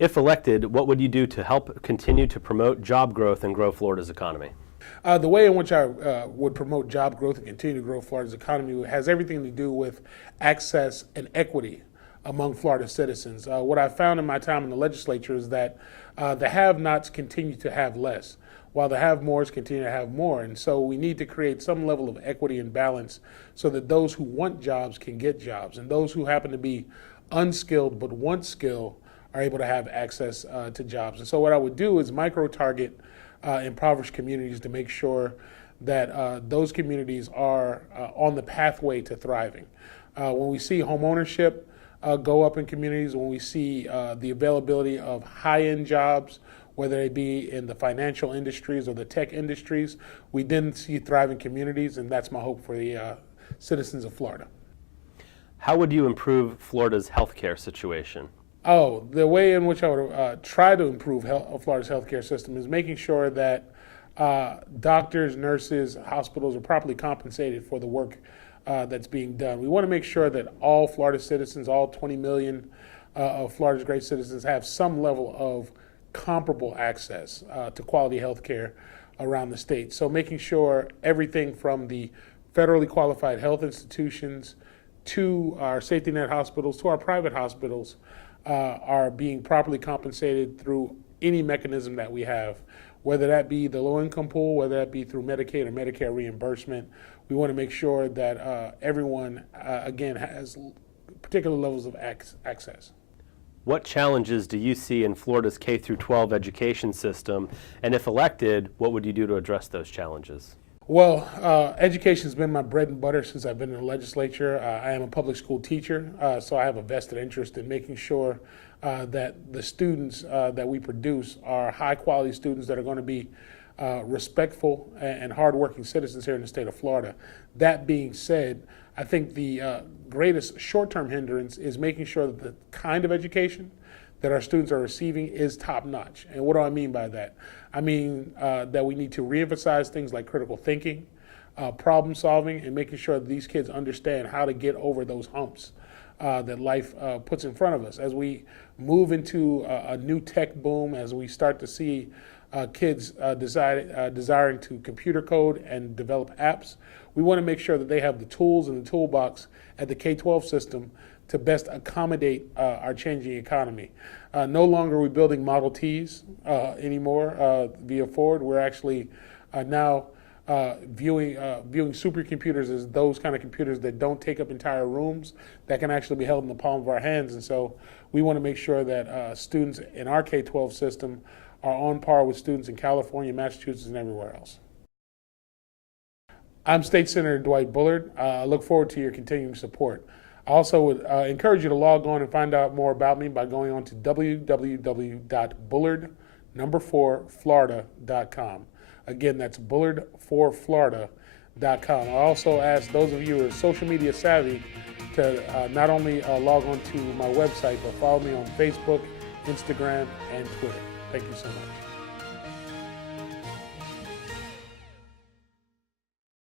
If elected, what would you do to help continue to promote job growth and grow Florida's economy? The way in which I would promote job growth and continue to grow Florida's economy has everything to do with access and equity among Florida citizens. What I found in my time in the legislature is that the have-nots continue to have less, while the have-mores continue to have more. And so we need to create some level of equity and balance so that those who want jobs can get jobs, and those who happen to be unskilled but want skill are able to have access to jobs. And so what I would do is micro-target impoverished communities to make sure that those communities are on the pathway to thriving. When we see home ownership go up in communities, when we see the availability of high-end jobs, whether they be in the financial industries or the tech industries, we then see thriving communities, and that's my hope for the citizens of Florida. How would you improve Florida's healthcare situation? Oh, the way in which I would try to improve Florida's healthcare system is making sure that doctors, nurses, hospitals are properly compensated for the work that's being done. We want to make sure that all Florida citizens, all 20 million of Florida's great citizens, have some level of comparable access to quality health care around the state. So making sure everything from the federally qualified health institutions to our safety net hospitals to our private hospitals are being properly compensated through any mechanism that we have, whether that be the low-income pool, whether that be through Medicaid or Medicare reimbursement. We want to make sure that everyone, again, has particular levels of access. What challenges do you see in Florida's K-12 education system? And if elected, what would you do to address those challenges? Well, education has been my bread and butter since I've been in the legislature. I am a public school teacher, so I have a vested interest in making sure that the students that we produce are high-quality students that are going to be respectful and hardworking citizens here in the state of Florida. That being said, I think the greatest short-term hindrance is making sure that the kind of education that our students are receiving is top-notch. And what do I mean by that? I mean that we need to reemphasize things like critical thinking, problem solving, and making sure that these kids understand how to get over those humps that life puts in front of us. As we move into a new tech boom, as we start to see kids desiring to computer code and develop apps, we want to make sure that they have the tools in the toolbox at the K-12 system to best accommodate our changing economy. No longer are we building Model Ts anymore via Ford. We're actually now viewing supercomputers as those kind of computers that don't take up entire rooms, that can actually be held in the palm of our hands. And so we want to make sure that students in our K-12 system are on par with students in California, Massachusetts, and everywhere else. I'm State Senator Dwight Bullard. I look forward to your continuing support. I also would encourage you to log on and find out more about me by going on to www.bullard4florida.com. Again, that's bullard4florida.com. I also ask those of you who are social media savvy to not only log on to my website, but follow me on Facebook, Instagram, and Twitter. Thank you so much.